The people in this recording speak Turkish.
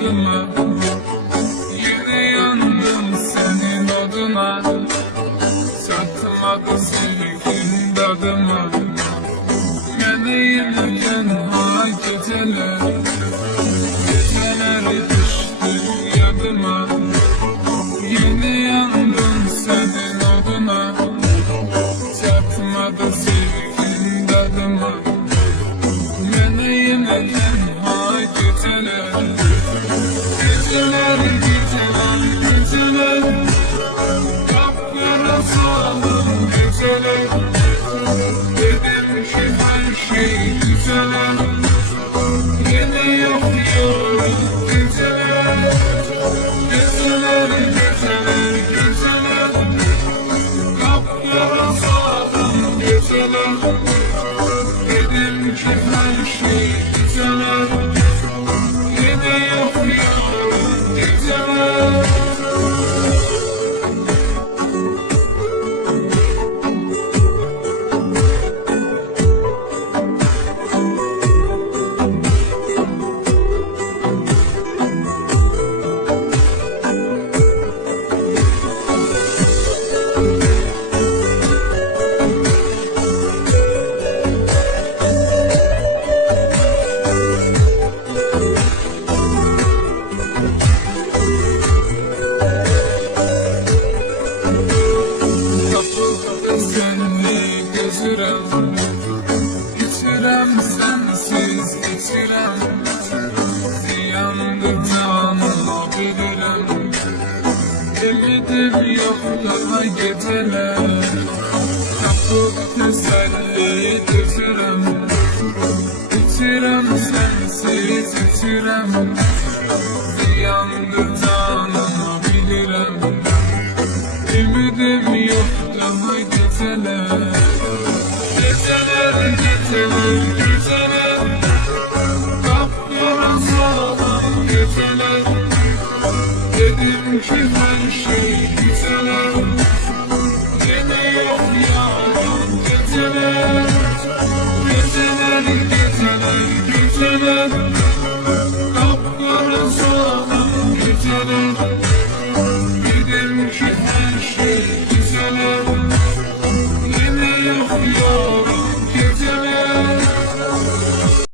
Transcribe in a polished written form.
adıma. Yine yandım senin adına. Satmadı sevgin dadıma. Beni yine tenha geceler. Geceler düştü yadıma. Yine yandım senin adına. Satmadı sevgin dadıma. Beni yine tenha geceler. Geceler, geceler, geceler. Kapkara saldım geceler. Dedim ki her şey güzeler. Yine yapıyorum geceler. Geceler, geceler, geceler. Kapkara saldım geceler. Dedim ki her şey güzeler. Yine yapıyorum geceler. Seni gözürem, içirem sensiz içirem. Ziyandır canıma bilirim. Emidim yok daha geceler. Kapıp teselli gözürem. İçirem sensiz içirem. Ziyandır canıma bilirim. Ümidim yok daha geceler. Geceler, geceler, geceler. Kapkara sağlam geceler. Dedim ki her şey güzeler. Yine yok yalan geceler. Geceler, geceler, geceler. Kapkara sağlam geceler.